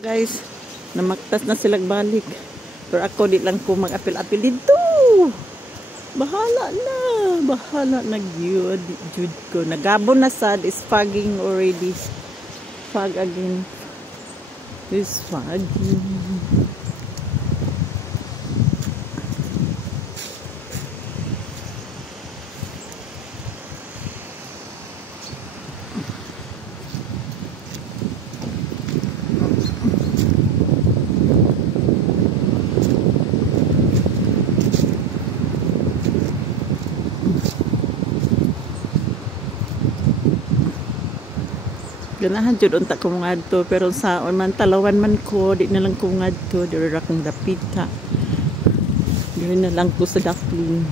Guys, namaktas na silang balik. Pero ako di lang ko mag-apil-apil dito. Bahala na gyud ko. Nagabon na sad is fogging already. Fog again. Is fogging. Ganahan jud unta ko ngadto pero sa man talawan man ko di na lang ko ngadto diri ra kong dapita. Diri na lang ko sa Daplin.